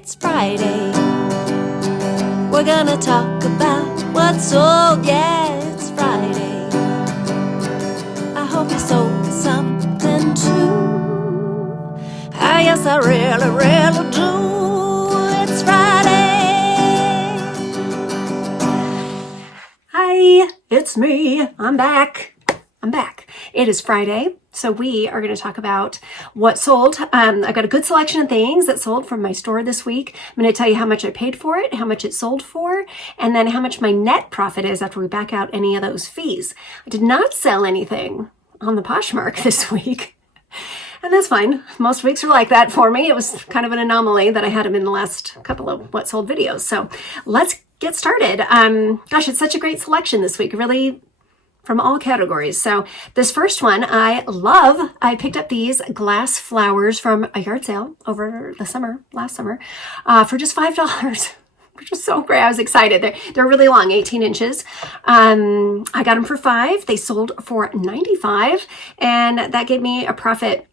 It's Friday. We're gonna talk about what's sold. Yeah, it's Friday. I hope you sold something too. Yes, I really, really do. It's Friday. Hi, it's me. I'm back. It is Friday, so we are going to talk about what sold. I've got a good selection of things that sold from my store this week. I'm going to tell you how much I paid for it, how much it sold for, and then how much my net profit is after we back out any of those fees. I did not sell anything on the Poshmark this week, and that's fine. Most weeks are like that for me. It was kind of an anomaly that I had them in the last couple of what sold videos. So let's get started. Gosh, it's such a great selection this week. Really, from all categories. So this first one I love. I picked up these glass flowers from a yard sale over the last summer, for just $5, which was so great. I was excited. They're really long, 18 inches. I got them for $5. They sold for $95, and that gave me a profit.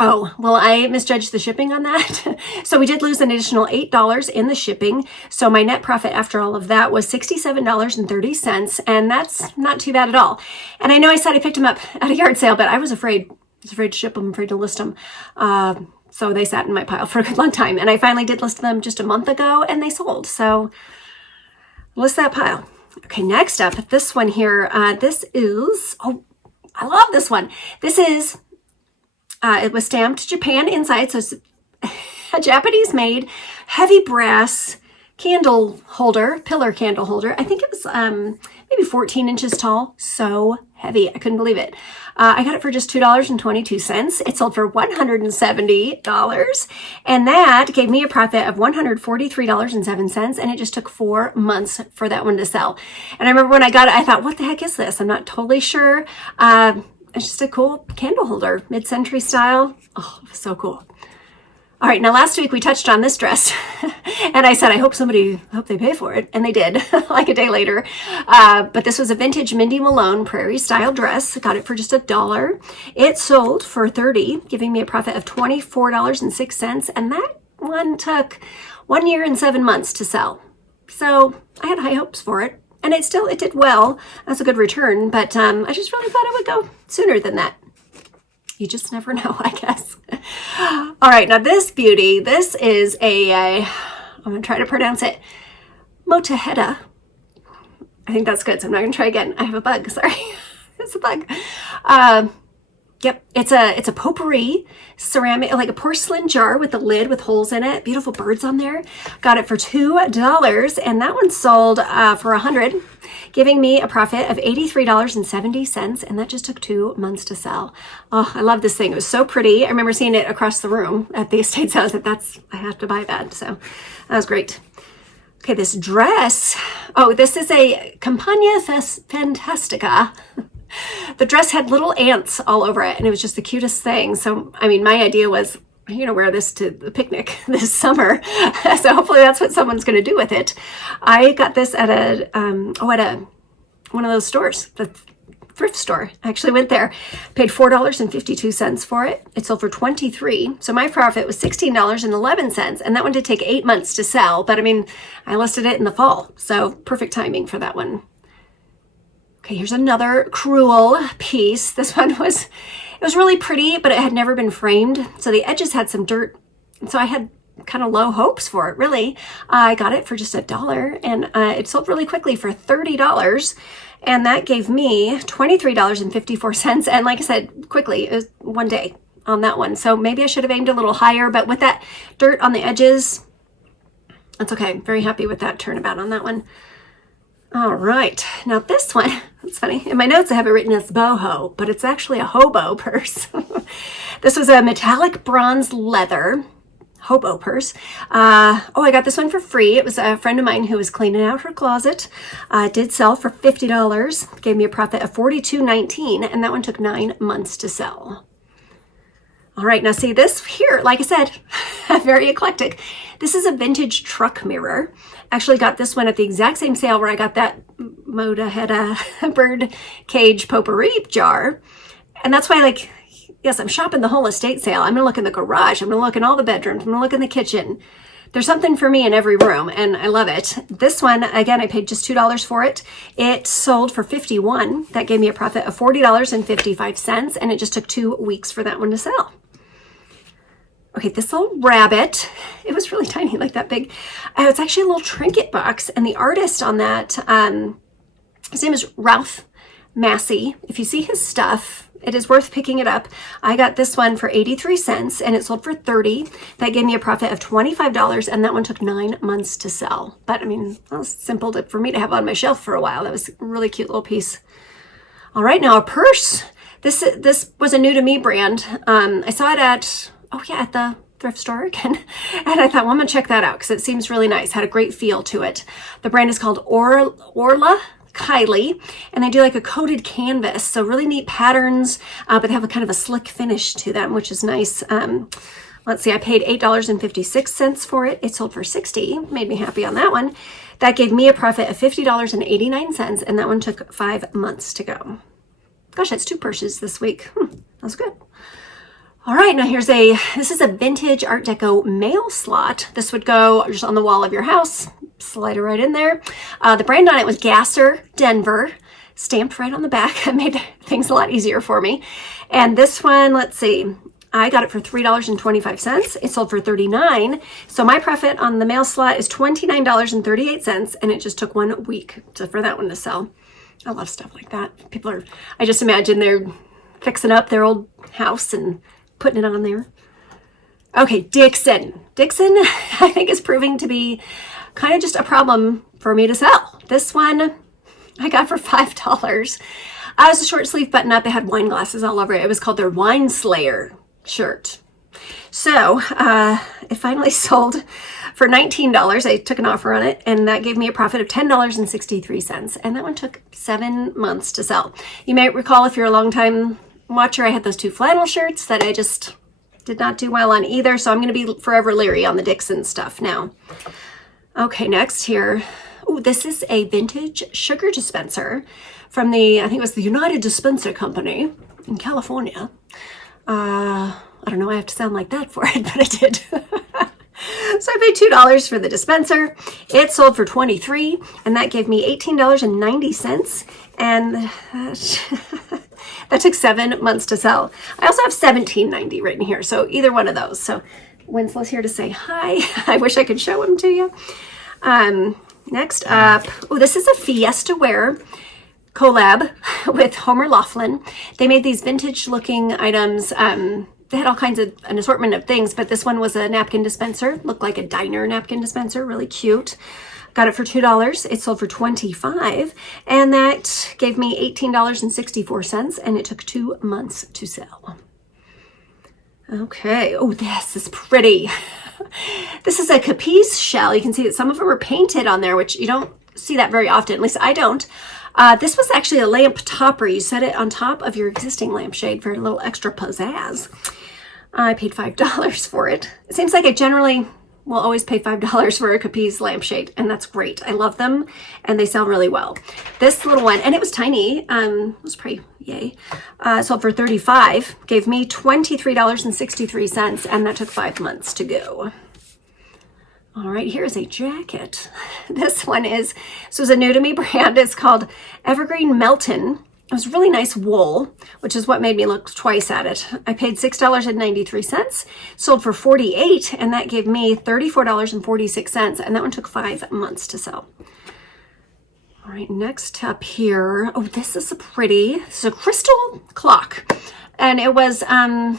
Oh, well, I misjudged the shipping on that. So we did lose an additional $8 in the shipping. So my net profit after all of that was $67.30. And that's not too bad at all. And I know I said I picked them up at a yard sale, but I was afraid to ship them, afraid to list them. So they sat in my pile for a good long time. And I finally did list them just a month ago and they sold. So list that pile. Okay, next up, this one here. This is, oh, I love this one. This is, it was stamped Japan inside, so it's a Japanese-made heavy brass candle holder, pillar candle holder. I think it was maybe 14 inches tall. So heavy. I couldn't believe it. I got it for just $2.22. It sold for $170, and that gave me a profit of $143.07, and it just took 4 months for that one to sell. And I remember when I got it, I thought, what the heck is this? I'm not totally sure. It's just a cool candle holder, mid-century style. Oh, it was so cool. All right, now last week we touched on this dress and I said, I hope they pay for it. And they did, like a day later. But this was a vintage Mindy Malone prairie style dress. I got it for just $1. It sold for $30, giving me a profit of $24.06. And that one took 1 year and 7 months to sell. So I had high hopes for it. And it did well. That's a good return, but I just really thought it would go sooner than that. You just never know, I guess. All right, now this beauty, this is I'm going to try to pronounce it, Motaheda. I think that's good, so I'm not going to try again. I have a bug, sorry. It's a bug. Yep, it's a potpourri ceramic, like a porcelain jar with a lid with holes in it. Beautiful birds on there. Got it for $2, and that one sold for $100, giving me a profit of $83.70, and that just took 2 months to sell. Oh, I love this thing. It was so pretty. I remember seeing it across the room at the estate sale. I said, I have to buy that. So that was great. Okay, this dress. Oh, this is a Campagna Fantastica. The dress had little ants all over it, and it was just the cutest thing. So, I mean, my idea was, wear this to the picnic this summer. So hopefully that's what someone's going to do with it. I got this at one of those stores, the thrift store. I actually went there, paid $4.52 for it. It sold for $23. So my profit was $16.11, and that one did take 8 months to sell. But I mean, I listed it in the fall, so perfect timing for that one. Okay, here's another crewel piece. This one was really pretty, but it had never been framed. So the edges had some dirt. So I had kind of low hopes for it, really. I got it for just $1, and it sold really quickly for $30. And that gave me $23.54. And like I said, quickly, it was 1 day on that one. So maybe I should have aimed a little higher, but with that dirt on the edges, that's okay. Very happy with that turnabout on that one. All right, now this one, it's funny. In my notes, I have it written as boho, but it's actually a hobo purse. This was a metallic bronze leather hobo purse. I got this one for free. It was a friend of mine who was cleaning out her closet. It did sell for $50, gave me a profit of $42.19, and that one took 9 months to sell. All right, now see this here, like I said, very eclectic. This is a vintage truck mirror. Actually got this one at the exact same sale where I got that Motaheda bird cage potpourri jar. And that's why, yes, I'm shopping the whole estate sale. I'm going to look in the garage. I'm going to look in all the bedrooms. I'm going to look in the kitchen. there's something for me in every room, and I love it. This one, again, I paid just $2 for it. It sold for $51. That gave me a profit of $40.55, and it just took 2 weeks for that one to sell. Okay, this little rabbit, it was really tiny, like that big. It's actually a little trinket box, and the artist on that, his name is Ralph Massey. If you see his stuff, it is worth picking it up. I got this one for 83 cents and it sold for 30. That gave me a profit of $25, and that one took 9 months to sell. But I mean, that was simple for me to have on my shelf for a while. That was a really cute little piece. All right, now a purse. This was a new to me brand. I saw it at the thrift store again. And I thought, well, I'm gonna check that out because it seems really nice. Had a great feel to it. The brand is called Orla Kylie, and they do like a coated canvas, so really neat patterns, but they have a kind of a slick finish to them, which is nice. Let's see, I paid $8.56 for it. It sold for $60. Made me happy on that one. That gave me a profit of $50.89, and that one took 5 months to go. Gosh, that's 2 purses this week. That was good. All right, now this is a vintage Art Deco mail slot. This would go just on the wall of your house. Slide it right in there. The brand on it was Gasser Denver, stamped right on the back. That made things a lot easier for me. And this one, let's see, I got it for $3.25. It sold for $39. So my profit on the mail slot is $29.38, and it just took 1 week for that one to sell. I love stuff like that. I just imagine they're fixing up their old house and putting it on there. Okay, Dixon. Dixon, I think, is proving to be kind of just a problem for me to sell. This one I got for $5. It was a short sleeve button up. It had wine glasses all over it. It was called their Wine Slayer shirt. So it finally sold for $19. I took an offer on it, and that gave me a profit of $10.63. And that one took 7 months to sell. You may recall, if you're a long time watcher, I had those 2 flannel shirts that I just did not do well on either. So I'm going to be forever leery on the Dixon stuff now. Okay, next here. Oh, this is a vintage sugar dispenser from I think it was the United Dispenser Company in California. I don't know why I have to sound like that for it, but I did. So I paid $2 for the dispenser. It sold for $23, and that gave me $18.90. And that took 7 months to sell. I also have $17.90 written here, so either one of those. So Winslow's here to say hi. I wish I could show him to you. Next up, this is a Fiesta Wear collab with Homer Laughlin. They made these vintage looking items. They had all kinds of an assortment of things, but this one was a napkin dispenser. Looked like a diner napkin dispenser, really cute. Got it for $2. It sold for $25, and that gave me $18.64, and it took 2 months to sell. Okay, this is pretty. This is a Capiz shell. You can see that some of them are painted on there, which you don't see that very often, at least I don't. This was actually a lamp topper. You set it on top of your existing lampshade for a little extra pizzazz. I paid $5 for it. It seems like I generally will always pay $5 for a Capiz lampshade, and that's great. I love them, and they sell really well. This little one, and it was tiny, it was pretty, yay, sold for $35, gave me $23.63, and that took 5 months to go. All right, here's a jacket. This is a new to me brand. It's called Evergreen Melton. It was really nice wool, which is what made me look twice at it. I paid $6.93, sold for $48, and that gave me $34.46, and that one took 5 months to sell. All right, next up here. This is a crystal clock, and it was, so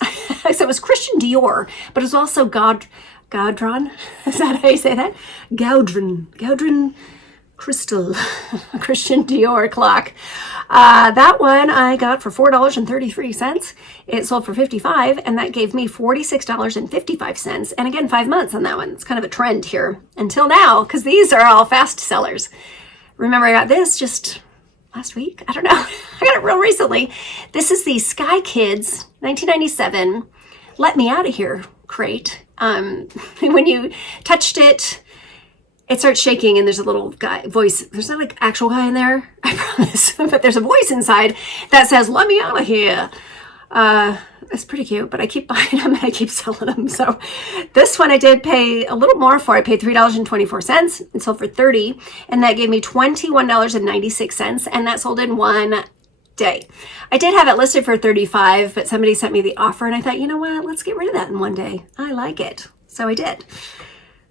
it was Christian Dior, but it was also Gaudron. Is that how you say that? Gaudron crystal Christian Dior clock. That one I got for $4.33. It sold for $55, and that gave me $46.55. And again, 5 months on that one. It's kind of a trend here until now, because these are all fast sellers. Remember, I got this just last week. I don't know. I got it real recently. This is the Sky Kids 1997 Let Me Out of Here crate. When you touched it, it starts shaking, and there's a little voice. There's not like actual guy in there, I promise, but there's a voice inside that says, "Let me out of here." It's pretty cute, but I keep buying them and I keep selling them. So this one I did pay a little more for. I paid $3.24 and sold for $30, and that gave me $21.96, and that sold in one day. I did have it listed for $35, but somebody sent me the offer, and I thought, you know what? Let's get rid of that in one day. I like it, so I did.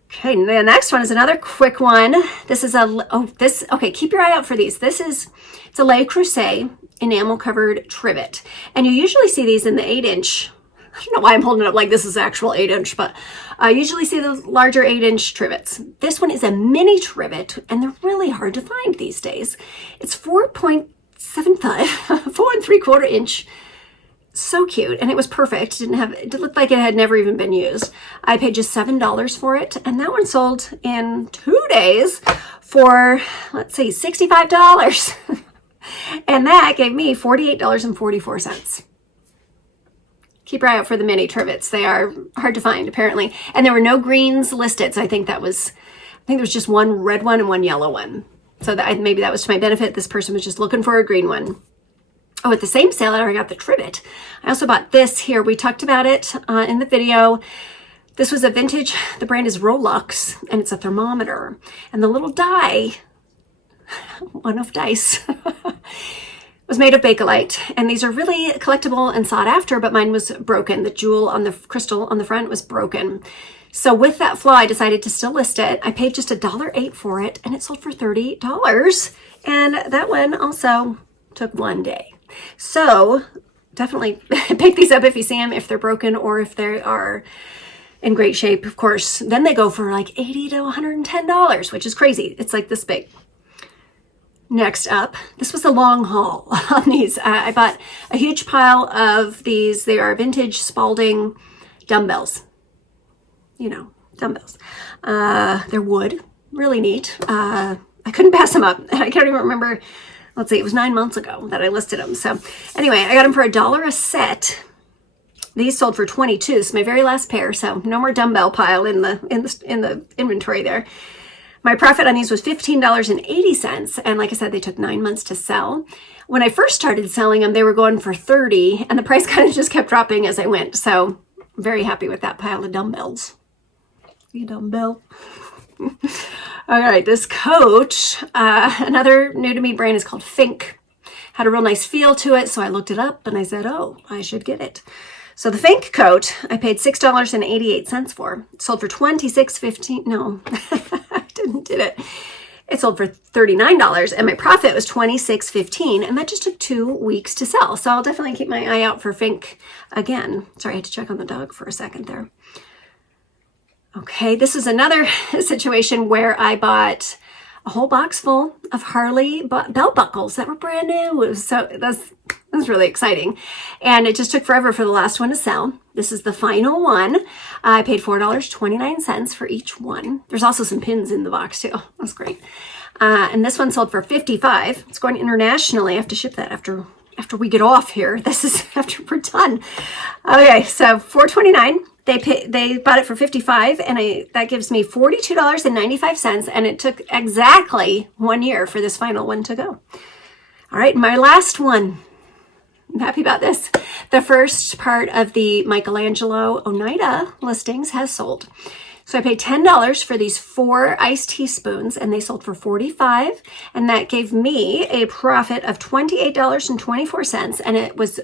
Okay, the next one is another quick one. This is okay, keep your eye out for these. It's a Le Creuset enamel covered trivet. And you usually see these in the 8-inch. I don't know why I'm holding it up like this is actual 8-inch, but I usually see the larger 8-inch trivets. This one is a mini trivet, and they're really hard to find these days. It's 4.75, 4.75 inch. So cute, and it was perfect. It looked like it had never even been used. I paid just $7 for it, and that one sold in 2 days for, let's see, $65. And that gave me $48.44. Keep your eye out for the mini trivets. They are hard to find, apparently. And there were no greens listed, so I think there was just one red one and one yellow one. So maybe that was to my benefit. This person was just looking for a green one. Oh, at the same sale, I got the trivet. I also bought this here. We talked about it in the video. This was a vintage, the brand is Rolux, and it's a thermometer. And the little die, one of dice, was made of Bakelite. And these are really collectible and sought after, but mine was broken. The jewel on the crystal on the front was broken. So with that flaw, I decided to still list it. I paid just $1.08 for it, and it sold for $30. And that one also took one day. So definitely pick these up if you see them, if they're broken or if they are in great shape, of course. Then they go for like $80 to $110, which is crazy. It's like this big. Next up, this was a long haul on these. I bought a huge pile of these. They are vintage Spalding dumbbells. You know, dumbbells. They're wood, really neat. I couldn't pass them up. I can't even remember. Let's see, it was 9 months ago that I listed them. So anyway, I got them for $1 a set. These sold for $22. It's my very last pair, so no more dumbbell pile in the inventory there. My profit on these was $15.80, and like I said, they took 9 months to sell. When I first started selling them, they were going for $30, and the price kind of just kept dropping as I went. So I'm very happy with that pile of dumbbells. You dumbbell. All right, this coat, another new to me brand is called Fink. Had a real nice feel to it, so I looked it up and I said, oh, I should get it. So the Fink coat, I paid $6.88 for. It sold for $26.15. No, I did it. It sold for $39, and my profit was $26.15, and that just took 2 weeks to sell. So I'll definitely keep my eye out for Fink again. Sorry, I had to check on the dog for a second there. Okay, this is another situation where I bought a whole box full of Harley belt buckles that were brand new. So that's really exciting. And it just took forever for the last one to sell. This is the final one. I paid $4.29 for each one. There's also some pins in the box too. That's great. And this one sold for $55. It's going internationally. I have to ship that after we get off here. This is after we're done. Okay, so $4.29. They bought it for $55, and that gives me $42.95, and it took exactly 1 year for this final one to go. All right, my last one. I'm happy about this. The first part of the Michelangelo Oneida listings has sold. So I paid $10 for these 4 iced teaspoons, and they sold for $45, and that gave me a profit of $28.24, and it was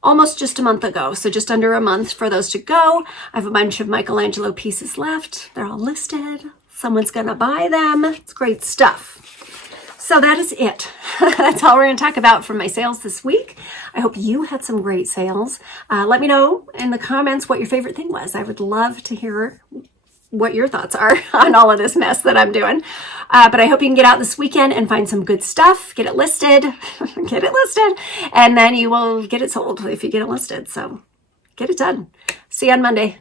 almost just a month ago, so just under a month for those to go. I have a bunch of Michelangelo pieces left. They're all listed. Someone's gonna buy them. It's great stuff. So that is it. That's all we're going to talk about from my sales this week. I hope you had some great sales. Let me know in the comments what your favorite thing was. I would love to hear what your thoughts are on all of this mess that I'm doing. But I hope you can get out this weekend and find some good stuff, get it listed, and then you will get it sold if you get it listed. So get it done. See you on Monday.